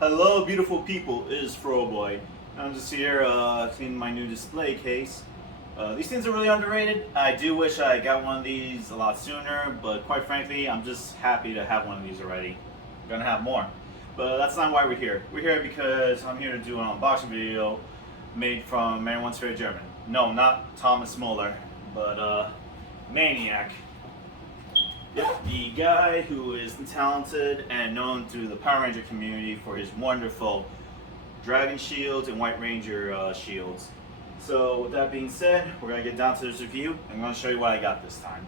Hello, beautiful people. It is Froboy. I'm just here cleaning my new display case. These things are really underrated. I do wish I got one of these a lot sooner, but quite frankly, I'm just happy to have one of these already. I'm gonna have more. But that's not why we're here. We're here because I'm here to do an unboxing video made from Maniac German. No, not Thomas Muller, but Maniac. Yep, the guy who is talented and known through the Power Ranger community for his wonderful Dragon Shields and White Ranger shields. So with that being said, we're going to get down to this review. I'm going to show you what I got this time.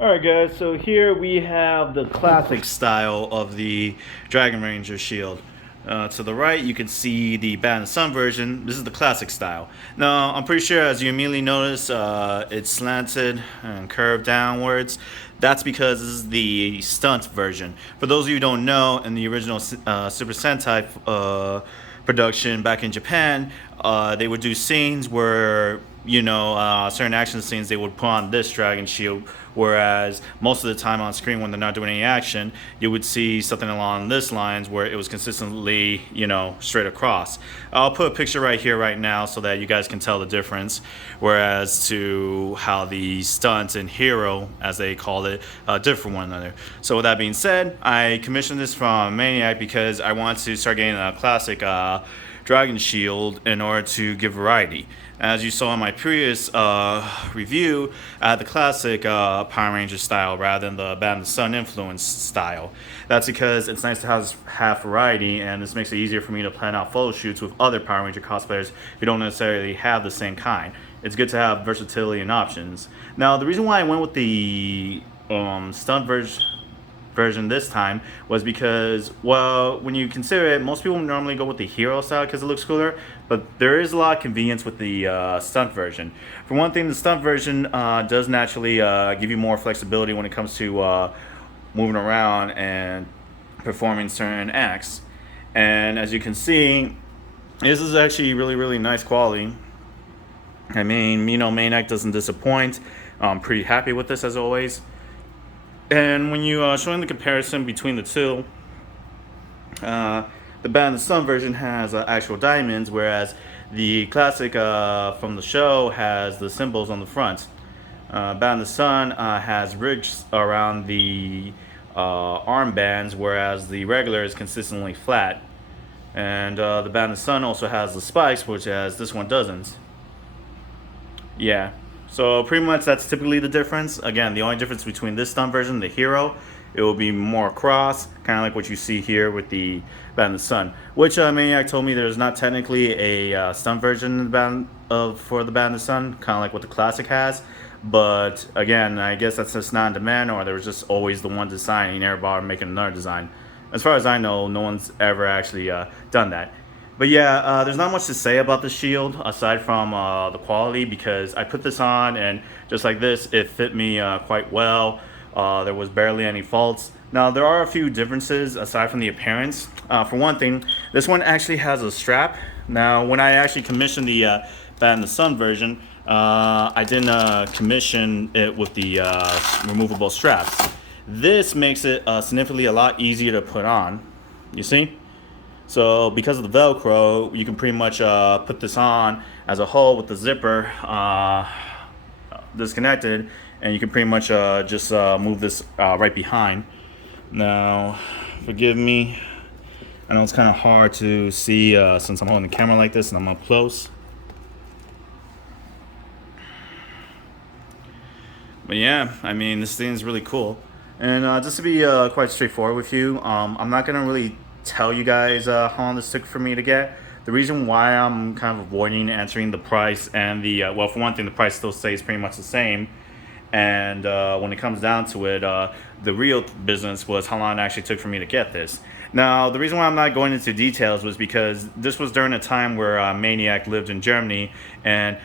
Alright guys, so here we have the classic style of the Dragon Ranger shield. To the right, you can see the Bad in the Sun version. This is the classic style. Now, I'm pretty sure, as you immediately notice, it's slanted and curved downwards. That's because this is the stunt version. For those of you who don't know, in the original Super Sentai production back in Japan, they would do scenes where, certain action scenes, they would put on this dragon shield, whereas most of the time on screen when they're not doing any action, you would see something along this lines where it was consistently, straight across. I'll put a picture right here right now so that you guys can tell the difference, whereas to how the stunt and hero, as they call it, differ from one another. So with that being said, I commissioned this from Maniac because I want to start getting a classic Dragon Shield in order to give variety. As you saw in my previous review, I had the classic Power Ranger style rather than the Bad in the Sun influence style. That's because it's nice to have variety, and this makes it easier for me to plan out photo shoots with other Power Ranger cosplayers who don't necessarily have the same kind. It's good to have versatility and options. Now, the reason why I went with the stunt version this time was because, well, when you consider it, most people normally go with the hero style because it looks cooler, but there is a lot of convenience with the stunt version. For one thing, the stunt version does naturally give you more flexibility when it comes to moving around and performing certain acts. And as you can see, this is actually really nice quality. I mean, Maniac doesn't disappoint. I'm pretty happy with this as always. And when you showing the comparison between the two, the Bad in the Sun version has actual diamonds, whereas the classic from the show has the symbols on the front. Bad in the Sun has ridges around the armbands, whereas the regular is consistently flat. And the Bad in the Sun also has the spikes, which this one doesn't. Yeah. So pretty much that's typically the difference. Again, the only difference between this stunt version and the hero, it will be more cross, kind of like what you see here with the Bad in the Sun. Which Maniac told me there's not technically a stunt version for the Bad in the Sun, kind of like what the classic has. But again, I guess that's just not in demand, or there was just always the one design and everybody making another design. As far as I know, no one's ever actually done that. But yeah, there's not much to say about the shield aside from the quality, because I put this on and just like this, it fit me quite well. There was barely any faults. Now, there are a few differences aside from the appearance. For one thing, this one actually has a strap. Now, when I actually commissioned the Bad in the Sun version, I didn't commission it with the removable straps. This makes it significantly a lot easier to put on, you see? So because of the Velcro, you can pretty much put this on as a whole with the zipper disconnected, and you can pretty much just move this right behind. Now, forgive me, I know it's kind of hard to see since I'm holding the camera like this and I'm up close. But yeah, I mean, this thing is really cool. And just to be quite straightforward with you, I'm not going to really tell you guys how long this took for me to get. The reason why I'm kind of avoiding answering the price and the well, for one thing, the price still stays pretty much the same, and when it comes down to it, the real business was how long it actually took for me to get this. Now, the reason why I'm not going into details was because this was during a time where Maniac lived in Germany, and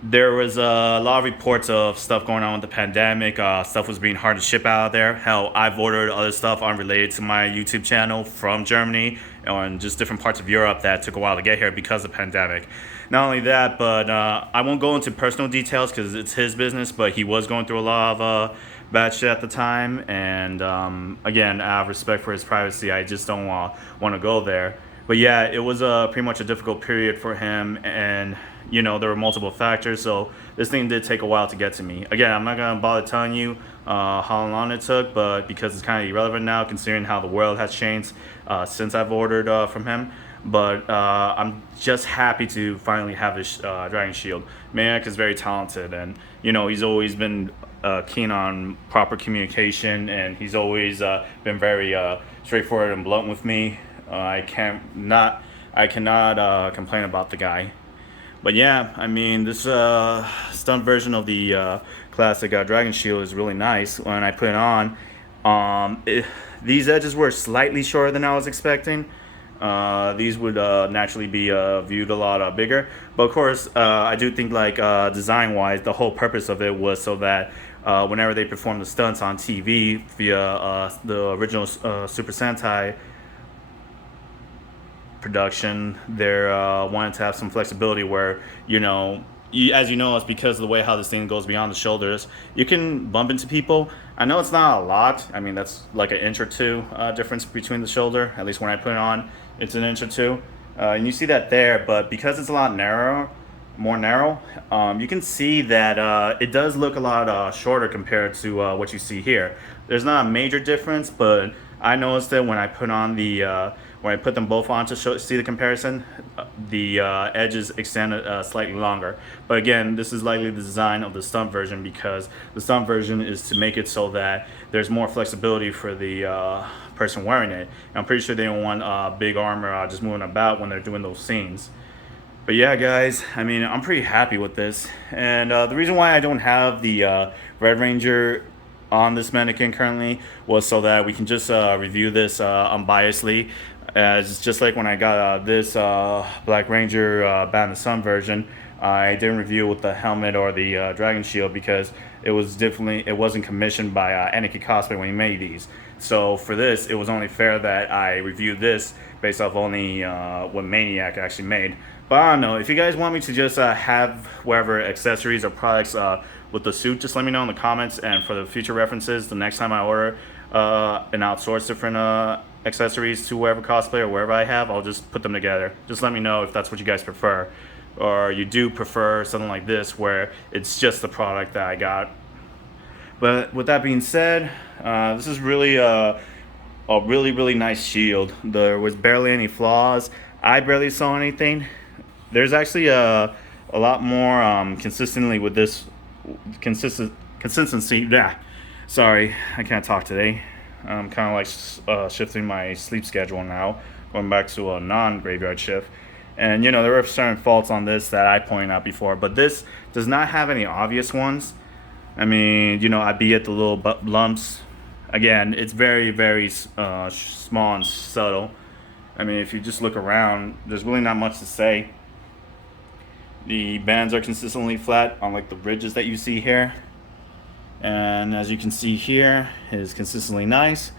there was a lot of reports of stuff going on with the pandemic. Stuff was being hard to ship out of there. Hell, I've ordered other stuff unrelated to my YouTube channel from Germany and just different parts of Europe that took a while to get here because of the pandemic. Not only that, but I won't go into personal details because it's his business, but he was going through a lot of bad shit at the time, and again, out of respect for his privacy, I just don't want to go there. But yeah, it was pretty much a difficult period for him, and there were multiple factors, so this thing did take a while to get to me. Again, I'm not gonna bother telling you how long it took, but because it's kind of irrelevant now, considering how the world has changed since I've ordered from him. But I'm just happy to finally have this Dragon Shield. Maniac is very talented, and he's always been keen on proper communication, and he's always been very straightforward and blunt with me. I cannot complain about the guy. But yeah, I mean, this stunt version of the classic Dragon Shield is really nice. When I put it on, these edges were slightly shorter than I was expecting. These would naturally be viewed a lot bigger, but of course, I do think, like, design-wise, the whole purpose of it was so that whenever they perform the stunts on TV via the original Super Sentai production, they're wanting to have some flexibility where, as you know, it's because of the way how this thing goes beyond the shoulders. You can bump into people. I know it's not a lot. I mean, that's like an inch or two difference between the shoulder. At least when I put it on, it's an inch or two. And you see that there, but because it's a lot more narrow, you can see that it does look a lot shorter compared to what you see here. There's not a major difference, but I noticed that when I put on when I put them both on to see the comparison, the edges extend slightly longer. But again, this is likely the design of the stunt version, because the stunt version is to make it so that there's more flexibility for the person wearing it. And I'm pretty sure they don't want big armor just moving about when they're doing those scenes. But yeah, guys, I mean, I'm pretty happy with this. And the reason why I don't have the Red Ranger on this mannequin currently was so that we can just review this unbiasedly. As just like when I got this Black Ranger Band of Sun version, I didn't review it with the helmet or the Dragon Shield because it wasn't commissioned by Anarchy Cosplay when he made these. So for this, it was only fair that I reviewed this based off only what Maniac actually made. But I don't know, if you guys want me to just have whatever accessories or products with the suit, just let me know in the comments, and for the future references, the next time I order and outsource different accessories to wherever cosplay or wherever I have, I'll just put them together. Just let me know if that's what you guys prefer, or you do prefer something like this where it's just the product that I got. But with that being said, this is really a really nice shield. There was barely any flaws. I barely saw anything. There's actually a lot more consistently with this consistency. Yeah, sorry, I can't talk today. I'm kind of like shifting my sleep schedule now, going back to a non-graveyard shift. And there were certain faults on this that I pointed out before, but this does not have any obvious ones. I mean, I be at the little lumps. Again, it's very small and subtle. I mean, if you just look around, there's really not much to say. The bands are consistently flat on like the ridges that you see here. And as you can see here, it is consistently nice.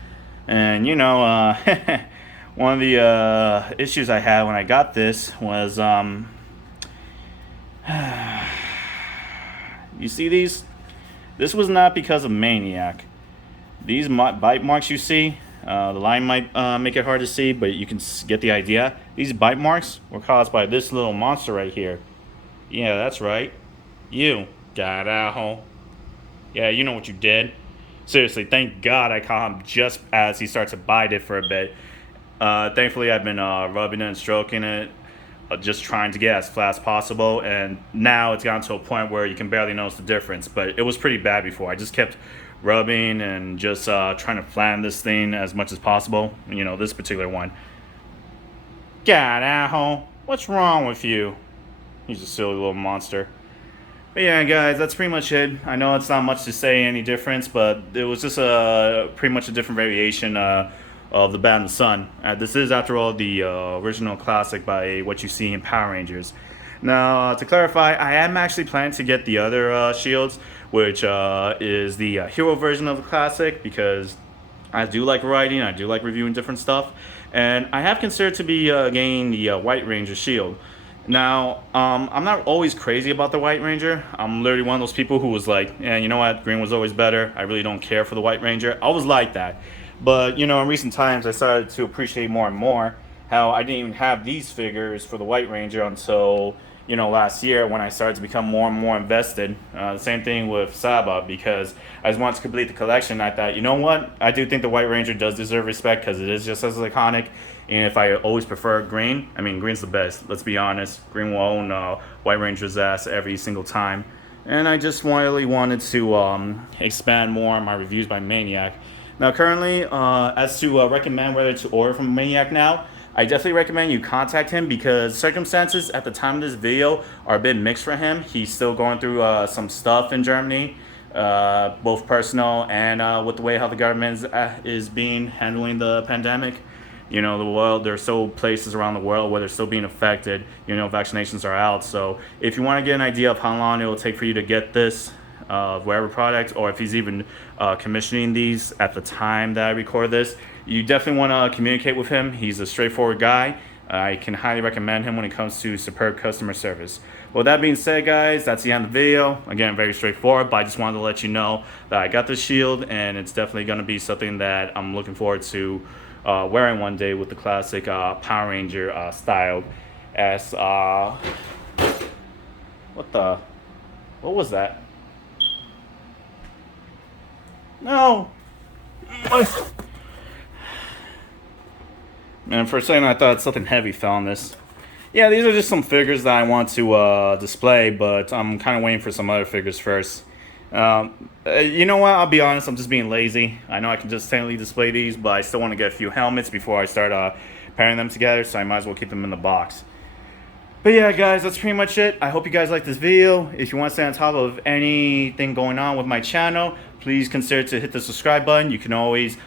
And one of the issues I had when I got this was, you see these? This was not because of Maniac. These bite marks you see, the line might make it hard to see, but you can get the idea. These bite marks were caused by this little monster right here. Yeah, that's right. You got out home. Yeah, you know what you did. Seriously, thank God I caught him just as he starts to bite it for a bit. Thankfully, I've been rubbing it and stroking it, just trying to get as flat as possible. And now it's gotten to a point where you can barely notice the difference. But it was pretty bad before. I just kept rubbing and just trying to flatten this thing as much as possible. This particular one. God, asshole. What's wrong with you? He's a silly little monster. But yeah, guys, that's pretty much it. I know it's not much to say any difference, but it was just pretty much a different variation of the Band of Sun. This is, after all, the original classic by what you see in Power Rangers. Now, to clarify, I am actually planning to get the other shields, which is the hero version of the classic, because I do like writing, I do like reviewing different stuff, and I have considered to be getting the White Ranger shield. Now, I'm not always crazy about the White Ranger. I'm literally one of those people who was like, yeah, you know what, green was always better. I really don't care for the White Ranger. I was like that. But, you know, in recent times, I started to appreciate more and more how I didn't even have these figures for the White Ranger until, you know, last year when I started to become more and more invested. The same thing with Saba, because I just wanted to complete the collection. I thought, you know what, I do think the White Ranger does deserve respect because it is just as iconic. And if I always prefer green, I mean, green's the best. Let's be honest. Green will own White Ranger's ass every single time. And I just really wanted to expand more on my reviews by Maniac. Now, currently, as to recommend whether to order from Maniac now, I definitely recommend you contact him because circumstances at the time of this video are a bit mixed for him. He's still going through some stuff in Germany, both personal and with the way how the government is being handling the pandemic. You know, the world, there are still places around the world where they're still being affected. You know, vaccinations are out. So if you want to get an idea of how long it will take for you to get this whatever product, or if he's even commissioning these at the time that I record this, you definitely want to communicate with him. He's a straightforward guy. I can highly recommend him when it comes to superb customer service. Well, that being said, guys, that's the end of the video. Again, very straightforward, but I just wanted to let you know that I got this shield, and it's definitely going to be something that I'm looking forward to wearing one day with the classic Power Ranger style. As what was that? No. Man, for a second I thought something heavy fell on this. Yeah, these are just some figures that I want to display, but I'm kind of waiting for some other figures first. You know what? I'll be honest, I'm just being lazy. I know I can just technically display these, but I still want to get a few helmets before I start pairing them together, so I might as well keep them in the box. But yeah, guys, that's pretty much it. I hope you guys liked this video. If you want to stay on top of anything going on with my channel, please consider to hit the subscribe button. You can always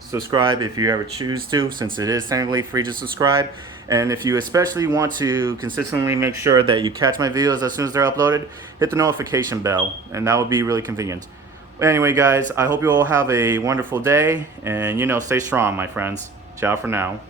subscribe if you ever choose to, since it is technically free to subscribe. And if you especially want to consistently make sure that you catch my videos as soon as they're uploaded, hit the notification bell, and that would be really convenient. Anyway, guys, I hope you all have a wonderful day, and, you know, stay strong, my friends. Ciao for now.